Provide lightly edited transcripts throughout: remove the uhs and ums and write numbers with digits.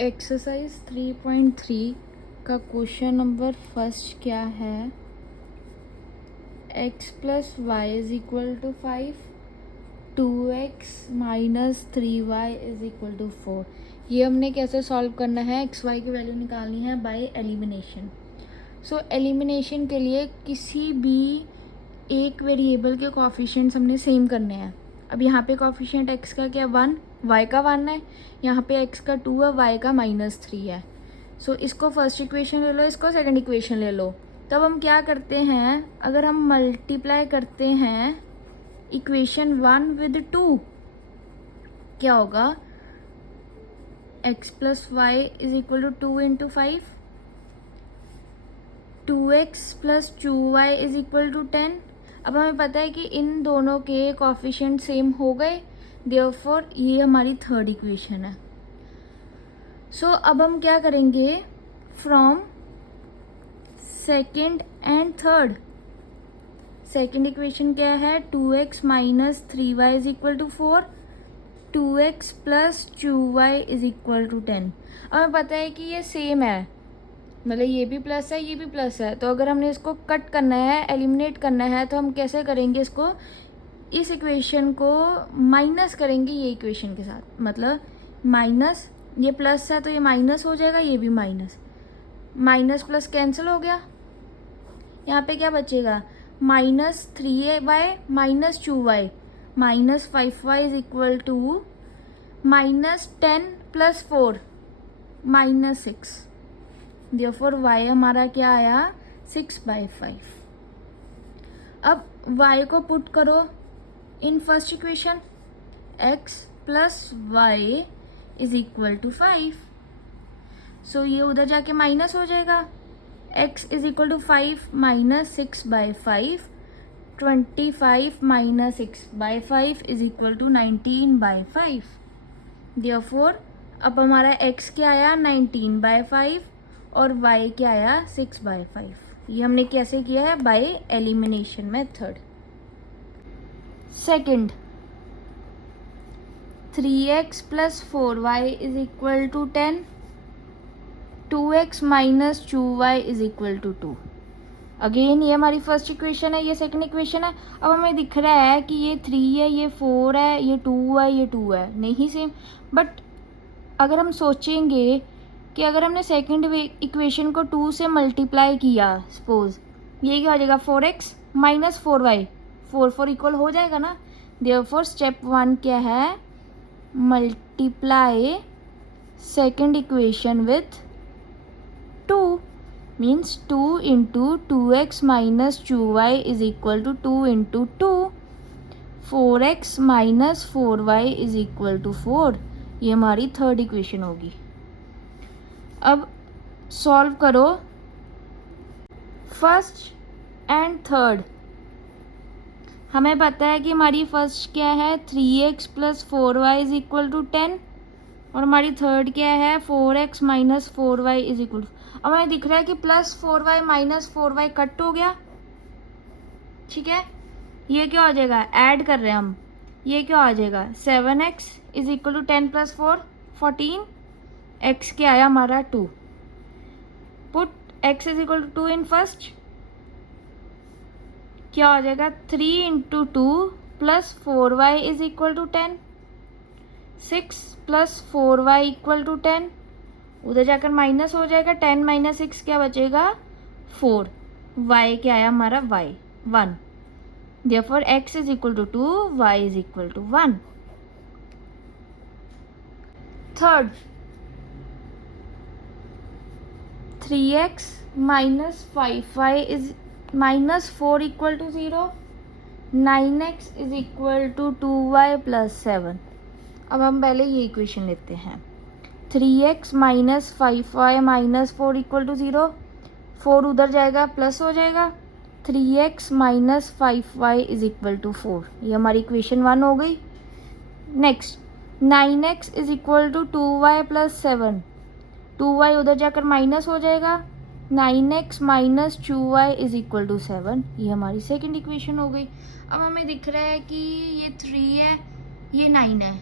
Exercise 3.3 का question number first क्या है। x plus y is equal to 5, 2x minus 3y is equal to 4। ये हमने कैसे सॉल्व करना है, एक्स वाई की वैल्यू निकालनी है बाय एलिमिनेशन। सो एलिमिनेशन के लिए किसी भी एक वेरिएबल के कोफिशिएंट्स हमने सेम करने हैं। अब यहाँ पे कोफिशिएंट x का क्या 1, y का 1 है, यहाँ पे x का 2 है, y का -3 है। सो इसको फर्स्ट इक्वेशन ले लो, इसको सेकंड इक्वेशन ले लो। तब हम क्या करते हैं, अगर हम मल्टीप्लाई करते हैं इक्वेशन 1 विद 2, क्या होगा, x plus y is equal to 2 into 5, 2x plus 2y is equal to 10। अब हमें पता है कि इन दोनों के कोफिशिएंट सेम हो गए, देयरफॉर ये हमारी थर्ड इक्वेशन है। सो अब हम क्या करेंगे, from second and third. Second equation क्या है, 2x minus 3y is equal to 4, 2x plus 2y is equal to 10। अब हमें पता है कि ये सेम है, मतलब ये भी प्लस है, ये भी प्लस है। तो अगर हमने इसको कट करना है, एलिमिनेट करना है, तो हम कैसे करेंगे इसको, इस इक्वेशन को माइनस करेंगे ये इक्वेशन के साथ। मतलब माइनस, ये प्लस है तो ये माइनस हो जाएगा, ये भी माइनस, माइनस प्लस कैंसिल हो गया। यहाँ पे क्या बचेगा, -3y minus 2y minus 5y is equal to -10 plus 4 -6। Therefore y हमारा क्या आया, 6/5। अब y को पुट करो in first equation, x plus y is equal to 5। So ये उधर जाके माइनस हो जाएगा, x is equal to 5 minus 6/5, 25 minus 6/5 is equal to 19/5। Therefore अब हमारा x क्या आया, 19/5 और y क्या आया, 6/5। ये हमने कैसे किया है, by elimination method. Second, 3x plus 4y is equal to 10, 2x minus 2y is equal to 2। Again ये हमारी फर्स्ट इक्वेशन है, ये सेकंड इक्वेशन है। अब हमें दिख रहा है कि ये 3 है, ये 4 है, ये 2 है, ये 2 है, नहीं सेम। बट अगर हम सोचेंगे कि अगर हमने सेकंड इक्वेशन को 2 से मल्टीप्लाई किया, सपोज ये क्या हो जाएगा, 4x माइनस 4y, 4 इक्वल हो जाएगा ना। देयरफॉर स्टेप 1 क्या है, multiply second equation with 2, means 2 into 2x minus 2y is equal to 2 into 2, 4x minus 4y is equal to 4। ये हमारी थर्ड इक्वेशन होगी। अब सॉल्व करो फर्स्ट एंड थर्ड। हमें पता है कि हमारी फर्स्ट क्या है, 3x plus 4y is equal to 10, और हमारी थर्ड क्या है, 4x minus 4y is equal to. अब हमें दिख रहा है कि plus 4y minus 4y cut हो गया, ठीक है। ये क्या हो जाएगा, ऐड कर रहे हैं हम, ये क्या हो जाएगा, 7x is equal to 10 plus 4 14, x क्या आया हमारा 2। Put x is equal to 2 in first, क्या हो जाएगा, 3 into 2 plus 4y is equal to 10, 6 plus 4y equal to 10, उधर जाकर माइनस हो जाएगा, 10 माइनस 6 क्या बचेगा, 4। y क्या आया हमारा, y 1। Therefore x is equal to 2, y is equal to 1। Third, 3x minus 5y is minus 4 equal to 0, 9x is equal to 2y plus 7। अब हम पहले ये इक्वेशन लेते हैं, 3x minus 5y minus 4 equal to 0, 4 उधर जाएगा plus हो जाएगा, 3x minus 5y is equal to 4। ये हमारी इक्वेशन 1 हो गई। Next, 9x is equal to 2y plus 7, 2y उधर जाकर माइनस हो जाएगा, 9x minus 2y is equal to 7। ये हमारी सेकंड इक्वेशन हो गई। अब हमें दिख रहा है कि ये 3 है, ये 9 है।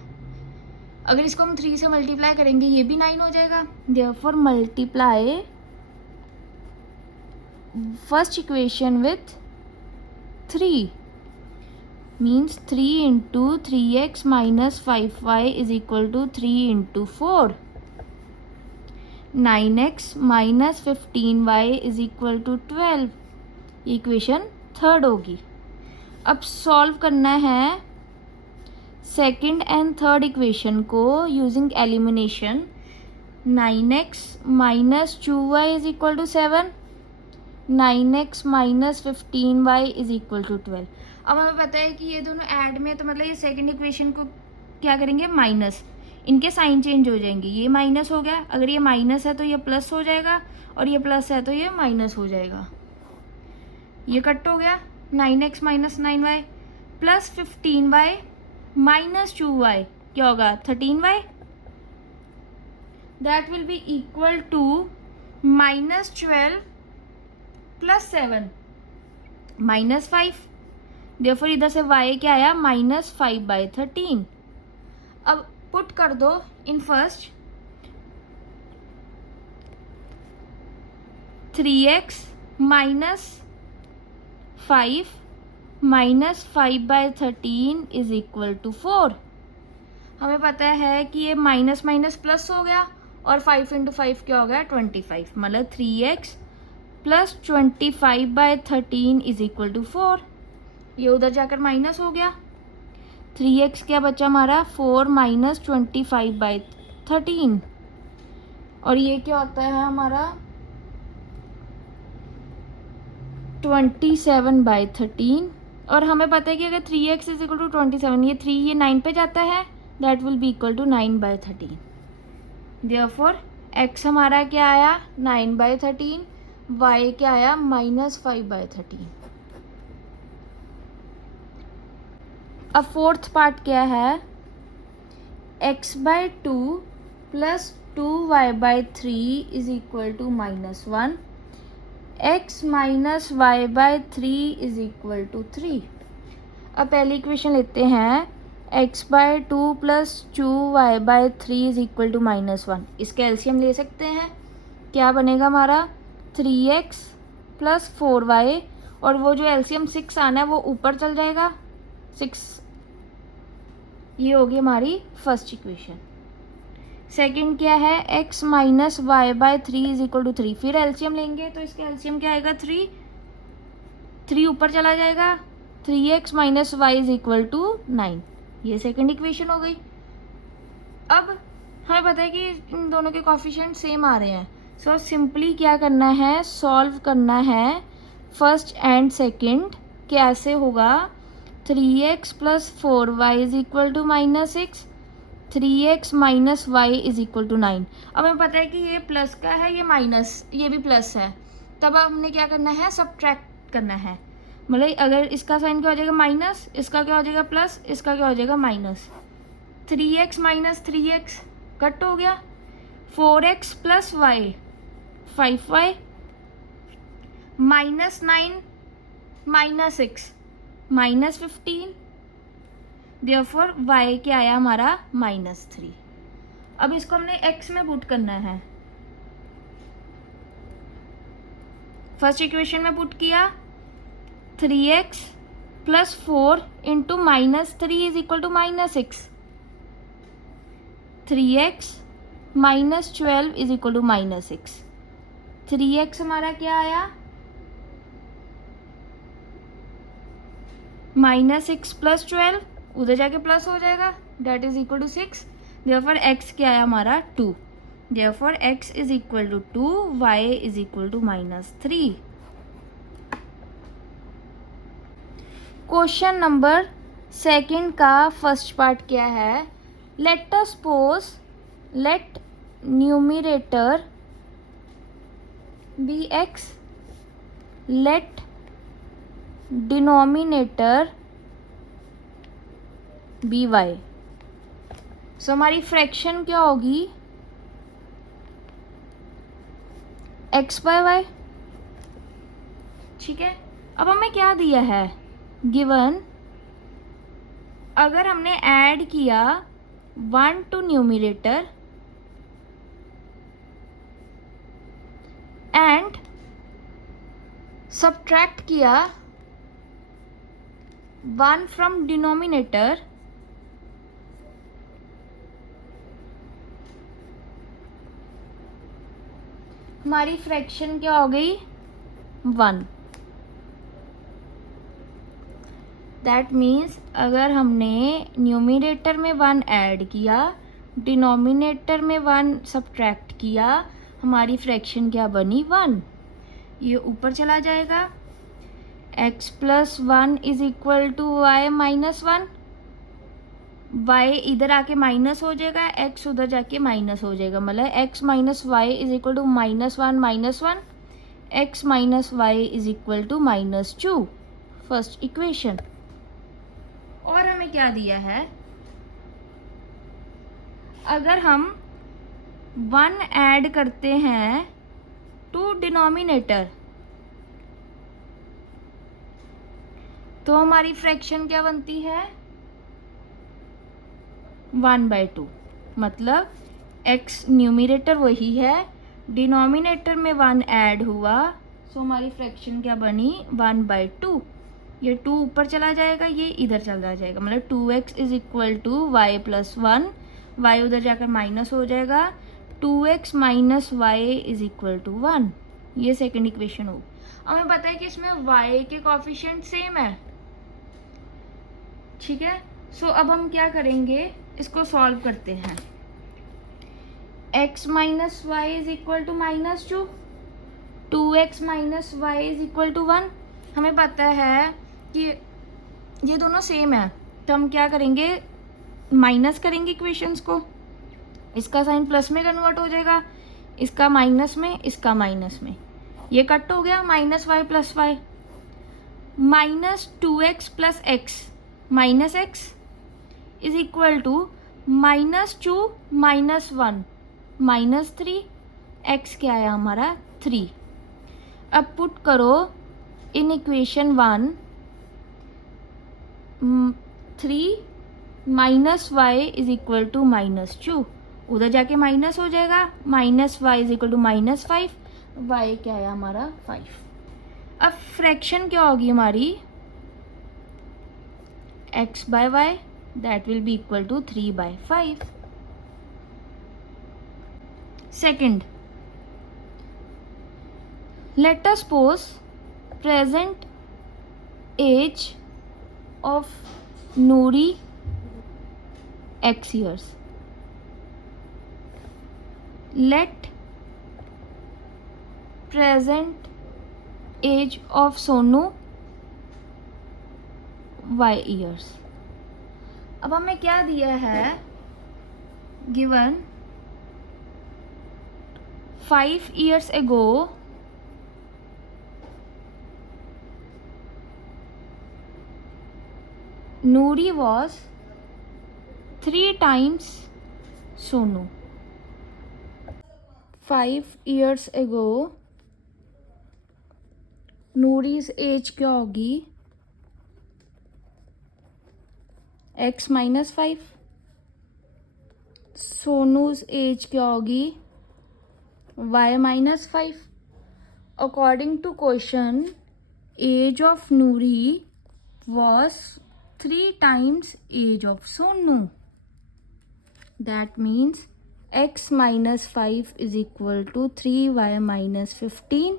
अगर इसको हम 3 से मल्टीप्लाई करेंगे ये भी 9 हो जाएगा। Therefore multiply first equation with 3 means 3 into 3x minus 5y is equal to 3 into 4. 9x minus 15y is equal to 12. Equation third होगी। अब सॉल्व करना है सेकंड एंड थर्ड इक्वेशन को using elimination. 9x minus 2y is equal to 7, 9x minus 15y is equal to 12। अब हमें पता है कि ये दोनों ऐड में, तो मतलब ये सेकंड इक्वेशन को क्या करेंगे, माइनस, इनके साइन चेंज हो जाएंगे। ये माइनस हो गया, अगर ये माइनस है तो ये प्लस हो जाएगा, और ये प्लस है तो ये माइनस हो जाएगा। ये कट हो गया। 9x minus 9y plus 15y minus 2y क्या होगा, 13y। That will be equal to minus 12 plus 7 minus 5। Therefore इधर से y क्या आया, माइनस 5/13। अब पुट कर दो in first. 3x minus 5 minus 5/13 is equal to 4। हमें पता है कि ये माइनस माइनस प्लस हो गया, और 5 इंटू 5 क्या हो गया, 25। मतलब 3x plus 25/13 is equal to 4। ये उधर जाकर माइनस हो गया। 3x क्या बचा हमारा, 4 माइनस 25/13, और ये क्या होता है हमारा 27/13। और हमें पता है कि अगर 3x इज इक्वल टू 27, ये 3 ये 9 पे जाता है, that will be equal to 9/13। Therefore x हमारा क्या आया, 9/13, y क्या आया, माइनस 5/13। अब फोर्थ पार्ट क्या है, x/2 plus 2y/3 is equal to -1, x minus y/3 is equal to 3। अब पहली इक्वेशन लेते हैं, x/2 plus 2y/3 is equal to -1। इसका एलसीएम ले सकते हैं, क्या बनेगा हमारा 3x प्लस 4y, और वो जो एलसीएम 6 आना है वो ऊपर चल जाएगा 6। ये होगी हमारी फर्स्ट इक्वेशन। सेकंड क्या है, x minus y/3 is equal to 3। फिर एलसीएम लेंगे तो इसका एलसीएम क्या आएगा, 3 ऊपर चला जाएगा, 3x minus y is equal to 9। ये सेकंड इक्वेशन हो गई। अब हमें पता है कि इन दोनों के कोफिशिएंट सेम आ रहे हैं, सो सिंपली क्या करना है, सॉल्व करना है फर्स्ट एंड सेकंड। कैसे होगा, 3x plus 4y is equal to -6, 3x minus y is equal to 9। अब हमें पता है कि ये प्लस का है, ये माइनस, ये भी प्लस है, तब हमने क्या करना है, सब्ट्रैक्ट करना है। मतलब अगर इसका साइन क्या हो जाएगा, माइनस, इसका क्या हो जाएगा, प्लस, इसका क्या हो जाएगा, minus. 3x minus 3x cut हो गया, 4x plus y 5y, minus 9 minus 6 minus 15। Therefore y क्या आया हमारा, -3। अब इसको हमने x में पुट करना है। फर्स्ट इक्वेशन में पुट किया, 3x plus 4 into -3 is equal to -6, 3x minus 12 is equal to -6। 3x हमारा क्या आया, -6 प्लस 12, उधर जाके प्लस हो जाएगा, that is equal to 6। Therefore x क्या आया हमारा, 2। Therefore x is equal to 2, y is equal to -3। Question number second का फर्स्ट पार्ट क्या है, let us suppose let numerator be x, let denominator be y. So हमारी fraction क्या होगी, x/y। ठीक है। अब हमें क्या दिया है, गिवन, अगर हमने ऐड किया 1 to न्यूमरेटर एंड सब्ट्रैक्ट किया 1 फ्रॉम डिनोमिनेटर हमारी फ्रैक्शन क्या हो गई 1। दैट मीन्स अगर हमने न्यूमरेटर में 1 ऐड किया, डिनोमिनेटर में 1 सब्ट्रैक्ट किया, हमारी फ्रैक्शन क्या बनी 1। ये ऊपर चला जाएगा, x plus 1 is equal to y minus 1। y इधर आके माइनस हो जाएगा, x उधर जाके माइनस हो जाएगा, मतलब x minus y is equal to -1 x minus y is equal to -2, first equation. और हमें क्या दिया है, अगर हम 1 ऐड करते हैं टू डिनोमिनेटर तो हमारी फ्रैक्शन क्या बनती है 1/2। मतलब x न्यूमरेटर वही है, डिनोमिनेटर में 1 ऐड हुआ, सो हमारी फ्रैक्शन क्या बनी 1/2। ये 2 ऊपर चला जाएगा, ये इधर चला जाएगा, मतलब 2x is equal to y plus 1, y उधर जाकर माइनस हो जाएगा, 2x minus y is equal to 1। ये सेकेंड इक्वेशन हो। हमें पता है कि इसमें y के कॉफिशिएंट सेम है, ठीक है। सो अब हम क्या करेंगे, इसको सॉल्व करते हैं। x minus y is equal to -2, 2x minus y is equal to 1। हमें पता है कि ये दोनों सेम है, तो हम क्या करेंगे, माइनस करेंगे इक्वेशंस को, इसका साइन प्लस में कन्वर्ट हो जाएगा, इसका माइनस में, इसका माइनस में, ये कट हो गया, -y plus y, -2x plus x minus x is equal to -2 -1 -3, x क्या आया हमारा 3। अब पुट करो in equation 1, 3 minus y is equal to -2, उधर जाके माइनस हो जाएगा, -y is equal to -5, y क्या आया हमारा 5। अब फ्रैक्शन क्या होगी हमारी x/y, that will be equal to 3/5। Second, let us suppose present age of Noori x years. Let present age of Sonu y years। अब हमें क्या दिया है, given 5 years ago Noori was 3 times Sonu। 5 years ago Noori's as क्या होगी x minus 5, सोनूज as क्या होगी y minus 5। According to question age of Noori was 3 times age of Sonu, that means x minus 5 is equal to 3y minus 15,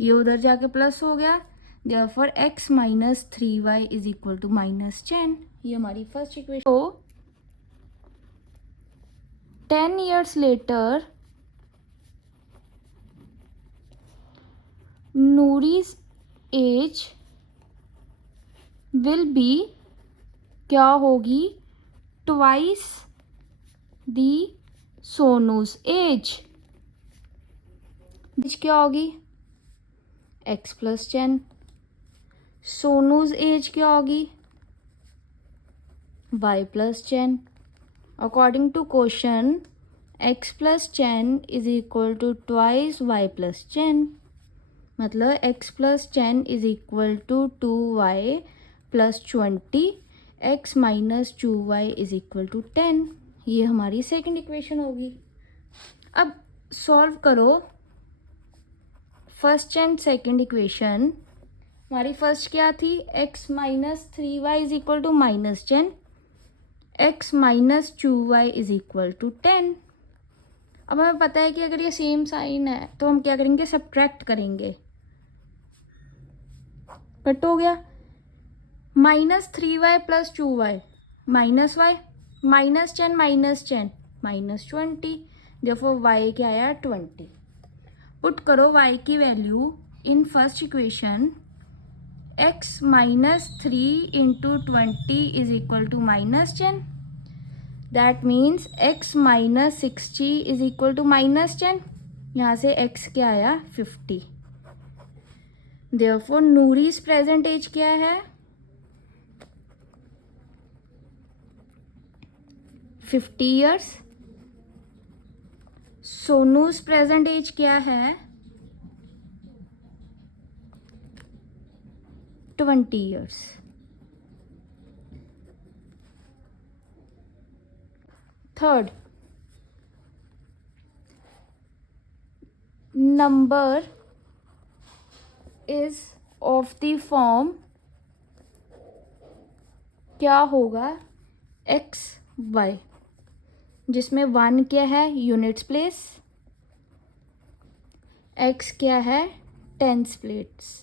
ये उधर जाके plus हो गया, therefore x minus 3y is equal to -10। ये हमारी first equation. तो 10 years later Noori's age will be क्या होगी ट्वाइस दी सोनूज एज क्या होगी x प्लस 10। सोनूज एज क्या होगी y plus 10। According to question x plus 10 is equal to twice y plus 10, मतलब x plus 10 is equal to 2y plus 20, x minus 2y is equal to 10। ये हमारी second equation होगी। अब solve करो first and second equation. हमारी first क्या थी, x minus 3y is equal to -10, x minus 2y is equal to 10। अब हमें पता है कि अगर ये सेम साइन है तो हम क्या करेंगे, सब्ट्रैक्ट करेंगे। कट हो गया, -3y plus 2y minus y, -10 -20, therefore y क्या आया 20। पुट करो y की value in first equation, x minus 3 into 20 is equal to -10, that means x minus 60 is equal to -10। यहाँ से x क्या आया 50। देयरफॉर नूरीज प्रेजेंट एज क्या है 50 ईयर्स। सोनूज प्रेजेंट एज क्या है 20 years. Third, number is of the form क्या होगा x y, जिसमें 1 क्या है यूनिट्स प्लेस, x क्या है टेंस प्लेस।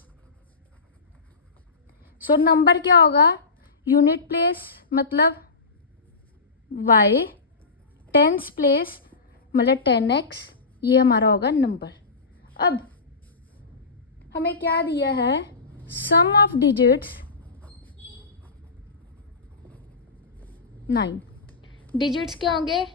सो नंबर क्या होगा, यूनिट प्लेस मतलब y, टेंस प्लेस मतलब 10x, ये हमारा होगा नंबर। अब हमें क्या दिया है, सम ऑफ डिजिट्स 9। डिजिट्स क्या होंगे,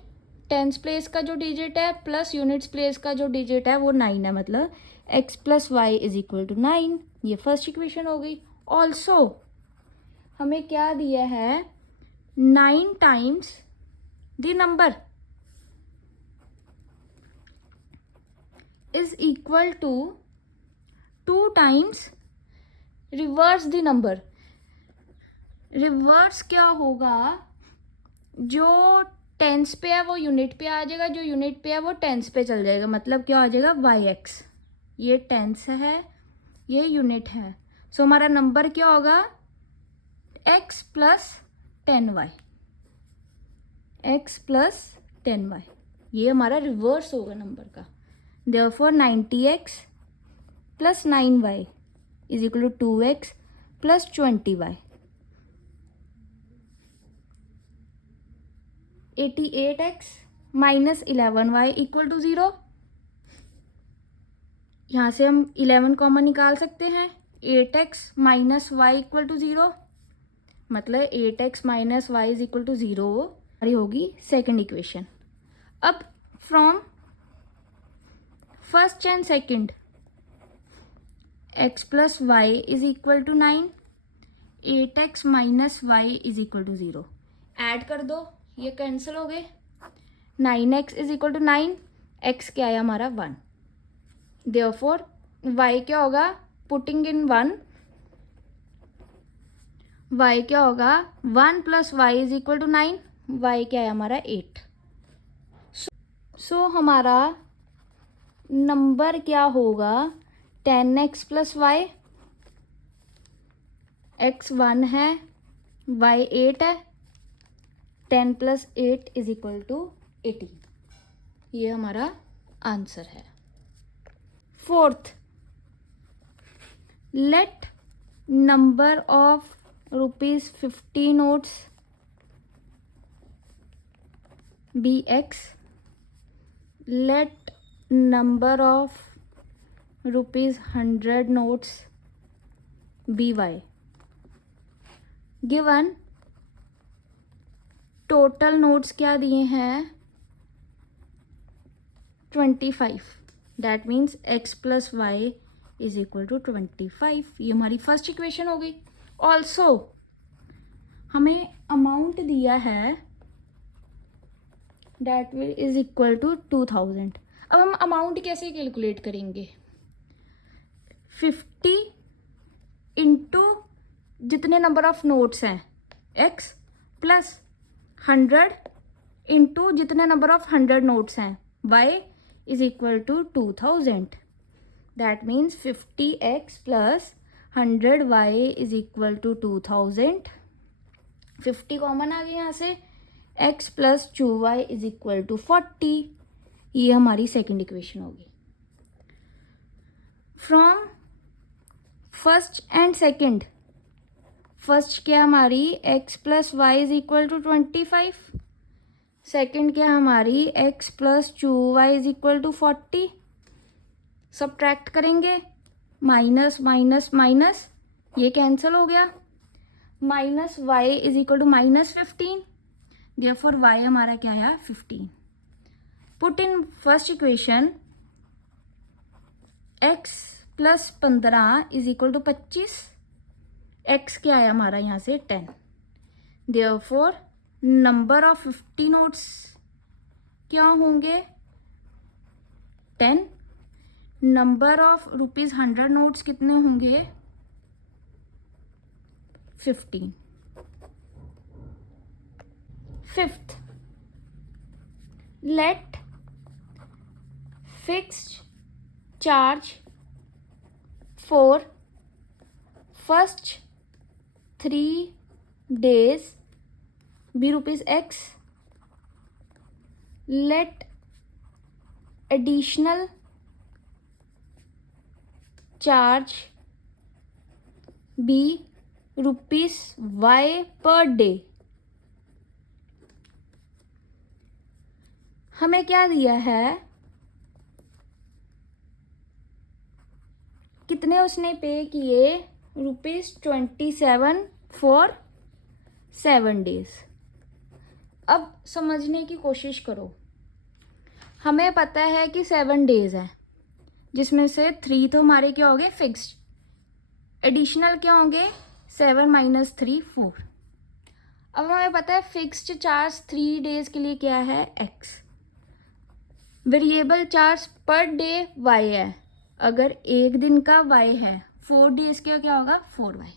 टेंस प्लेस का जो डिजिट है प्लस यूनिट्स प्लेस का जो डिजिट है वो 9 है, मतलब x plus y is equal to 9। ये फर्स्ट इक्वेशन हो गई। ऑल्सो हमें क्या दिया है, 9 times the number is equal to 2 times reverse the number. Reverse क्या होगा, जो टेंस पे है वो यूनिट पे आ जाएगा, जो यूनिट पे है वो टेंस पे चल जाएगा, मतलब क्या आ जाएगा yx। ये टेंस है, ये यूनिट है, सो हमारा नंबर क्या होगा x plus 10y, x plus 10y, ये हमारा रिवर्स होगा नंबर का। Therefore 90x plus 9y is equal to 2x plus 20y। 88x minus 11y equal to 0। यहाँ से हम 11 कॉमन निकाल सकते हैं, 8x minus Y equal to 0, मतलब 8x minus y is equal to 0 हमारी होगी सेकेंड इक्वेशन। अब from first and second, x plus y is equal to 9, 8x minus y is equal to 0। Add कर दो, ये कैंसिल हो गए, 9x is equal to 9, x क्या है हमारा 1। देयरफॉर y क्या होगा, पुटिंग इन 1, y क्या होगा 1 plus y is equal to 9, y क्या है हमारा 8। सो हमारा नंबर क्या होगा 10x प्लस वाई, x 1 है, y 8 है, 10 प्लस 8 इज इक्वल टू 18। ये हमारा आंसर है। Fourth, let number of ₹50 notes be x, let number of ₹100 notes be y। Given total notes क्या दिए हैं 25, that means x plus y is equal to 25। ये हमारी फर्स्ट इक्वेशन हो गई। ऑल्सो हमें अमाउंट दिया है दैट इज इक्वल टू 2000। अब हम अमाउंट कैसे कैलकुलेट करेंगे, 50 इंटू जितने नंबर ऑफ नोट्स हैं x प्लस 100 इंटू जितने नंबर ऑफ 100 नोट्स हैं, y is equal to 2000. That means 50x plus 100y is equal to 2000. 50 common आ गया यहाँ से, x plus 2y is equal to 40. ये हमारी सेकेंड इक्वेशन होगी. From first and second, first क्या हमारी x plus y is equal to 25, second क्या हमारी x plus 2y is equal to 40. Subtract करेंगे, माइनस माइनस माइनस, ये कैंसिल हो गया. Minus y is equal to minus 15, therefore y हमारा क्या आया 15. Put in first equation, x plus 15 is equal to 25, x क्या आया हमारा यहाँ से 10. देयरफॉर नंबर ऑफ 50 नोट्स क्या होंगे 10. नंबर ऑफ ₹100 नोट्स कितने होंगे 15. Fifth, let fixed charge for first 3 days be ₹x. Let additional charge be ₹y per day. हमें क्या दिया है, कितने उसने पे किए ₹27 फॉर 7 days. अब समझने की कोशिश करो. हमें पता है कि 7 days है, जिसमें से 3 तो हमारे क्या हो गए फिक्स्ड, एडिशनल क्या होंगे 7 माइनस 3 4. अब हमें पता है फिक्स्ड चार्ज 3 days के लिए क्या है x. Variable charge per day y है, अगर एक दिन का y है 4 days का क्या होगा 4y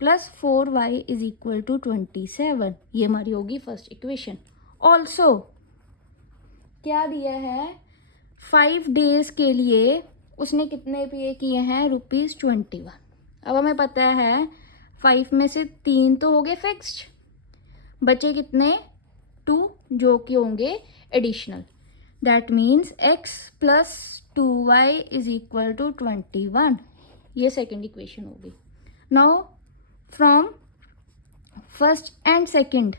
plus 4y is equal to 27. ये हमारी होगी फर्स्ट इक्वेशन. ऑल्सो क्या दिया है 5 days के लिए उसने कितने पे किए हैं ₹21. अब हमें पता है 5 में से 3 तो हो गए फिक्स्ड, बचे कितने 2 जो कि होंगे additional. That means x plus 2y is equal to 21. ये सेकेंड इक्वेशन होगी. Now from first and second,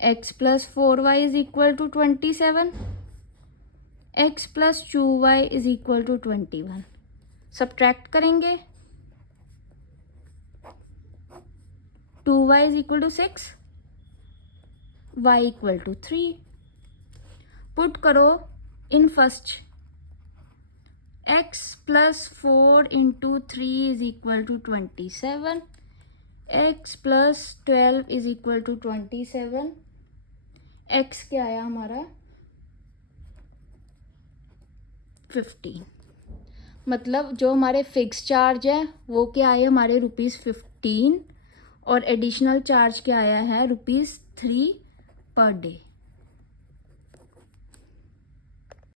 x plus 4y is equal to 27, x plus 2y is equal to 21. Subtract करेंगे, 2y is equal to 6, y equal to 3. Put करो in first, x plus 4 into 3 is equal to 27, x plus 12 is equal to 27. x क्या आया हमारा 15. मतलब जो हमारे fix charge है वो क्या आए हमारे ₹15 और एडिशनल चार्ज क्या आया है ₹3 पर डे.